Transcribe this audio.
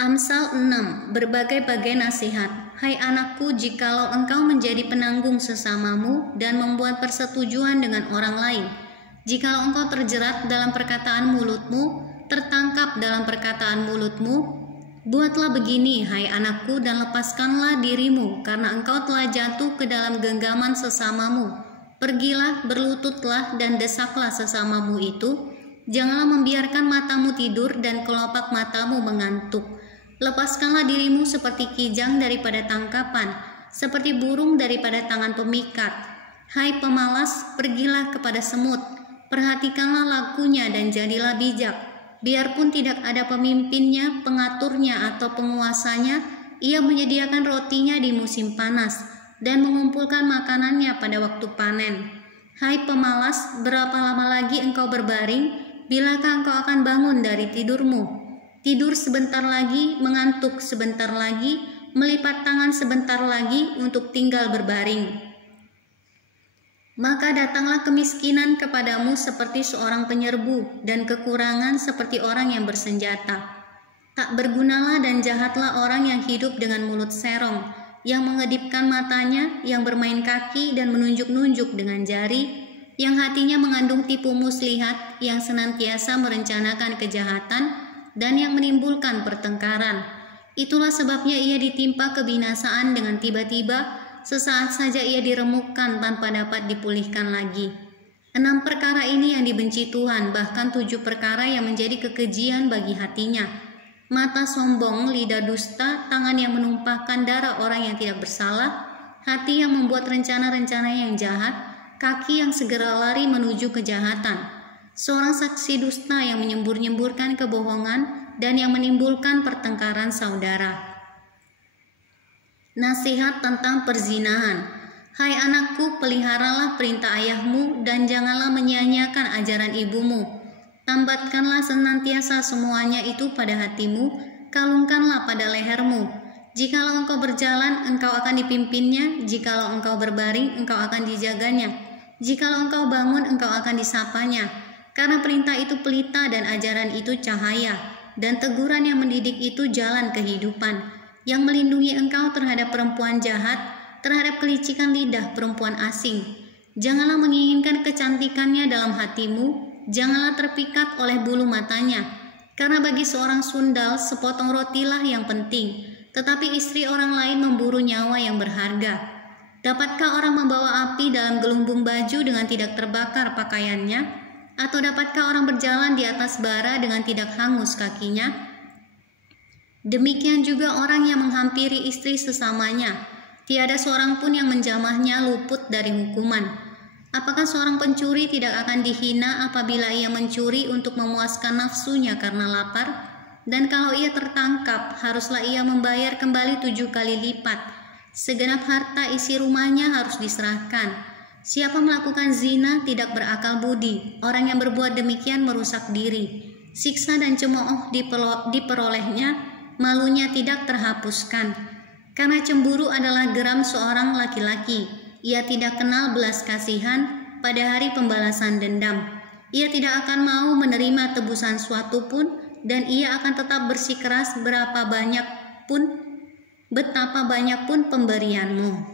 Amsal 6. Berbagai-bagai nasihat. Hai anakku, jikalau engkau menjadi penanggung sesamamu dan membuat persetujuan dengan orang lain, jikalau engkau terjerat dalam perkataan mulutmu, tertangkap dalam perkataan mulutmu, buatlah begini, hai anakku, dan lepaskanlah dirimu, karena engkau telah jatuh ke dalam genggaman sesamamu. Pergilah, berlututlah, dan desaklah sesamamu itu. Janganlah membiarkan matamu tidur dan kelopak matamu mengantuk. Lepaskanlah dirimu seperti kijang daripada tangkapan, seperti burung daripada tangan pemikat. Hai pemalas, pergilah kepada semut, perhatikanlah lakunya dan jadilah bijak. Biarpun tidak ada pemimpinnya, pengaturnya, atau penguasanya, ia menyediakan rotinya di musim panas dan mengumpulkan makanannya pada waktu panen. Hai pemalas, berapa lama lagi engkau berbaring? Bilakah engkau akan bangun dari tidurmu? Tidur sebentar lagi, mengantuk sebentar lagi, melipat tangan sebentar lagi untuk tinggal berbaring. Maka datanglah kemiskinan kepadamu seperti seorang penyerbu, dan kekurangan seperti orang yang bersenjata. Tak bergunalah dan jahatlah orang yang hidup dengan mulut serong, yang mengedipkan matanya, yang bermain kaki dan menunjuk-nunjuk dengan jari, yang hatinya mengandung tipu muslihat, yang senantiasa merencanakan kejahatan, dan yang menimbulkan pertengkaran. Itulah sebabnya ia ditimpa kebinasaan dengan tiba-tiba, sesaat saja ia diremukkan tanpa dapat dipulihkan lagi. 6 perkara ini yang dibenci Tuhan, bahkan 7 perkara yang menjadi kekejian bagi hatinya. Mata sombong, lidah dusta, tangan yang menumpahkan darah orang yang tidak bersalah, hati yang membuat rencana-rencana yang jahat, kaki yang segera lari menuju kejahatan, seorang saksi dusta yang menyembur-nyemburkan kebohongan dan yang menimbulkan pertengkaran saudara. Nasihat tentang perzinahan. Hai anakku, peliharalah perintah ayahmu dan janganlah menyia-nyiakan ajaran ibumu. Tambatkanlah senantiasa semuanya itu pada hatimu, kalungkanlah pada lehermu. Jikalau engkau berjalan, engkau akan dipimpinnya, jikalau engkau berbaring, engkau akan dijaganya, jikalau engkau bangun, engkau akan disapanya. Karena perintah itu pelita dan ajaran itu cahaya, dan teguran yang mendidik itu jalan kehidupan, yang melindungi engkau terhadap perempuan jahat, terhadap kelicikan lidah perempuan asing. Janganlah menginginkan kecantikannya dalam hatimu, janganlah terpikat oleh bulu matanya, karena bagi seorang sundal sepotong rotilah yang penting, tetapi istri orang lain memburu nyawa yang berharga. Dapatkah orang membawa api dalam gelumbung baju dengan tidak terbakar pakaiannya? Atau dapatkah orang berjalan di atas bara dengan tidak hangus kakinya? Demikian juga orang yang menghampiri istri sesamanya, tiada seorang pun yang menjamahnya luput dari hukuman. Apakah seorang pencuri tidak akan dihina apabila ia mencuri untuk memuaskan nafsunya karena lapar? Dan kalau ia tertangkap, haruslah ia membayar kembali 7 kali lipat. Segenap harta isi rumahnya harus diserahkan. Siapa melakukan zina tidak berakal budi. Orang yang berbuat demikian merusak diri. Siksa dan cemooh diperolehnya, malunya tidak terhapuskan. Karena cemburu adalah geram seorang laki-laki. Ia tidak kenal belas kasihan pada hari pembalasan dendam. Ia tidak akan mau menerima tebusan suatu pun, dan ia akan tetap bersikeras betapa banyak pun pemberianmu.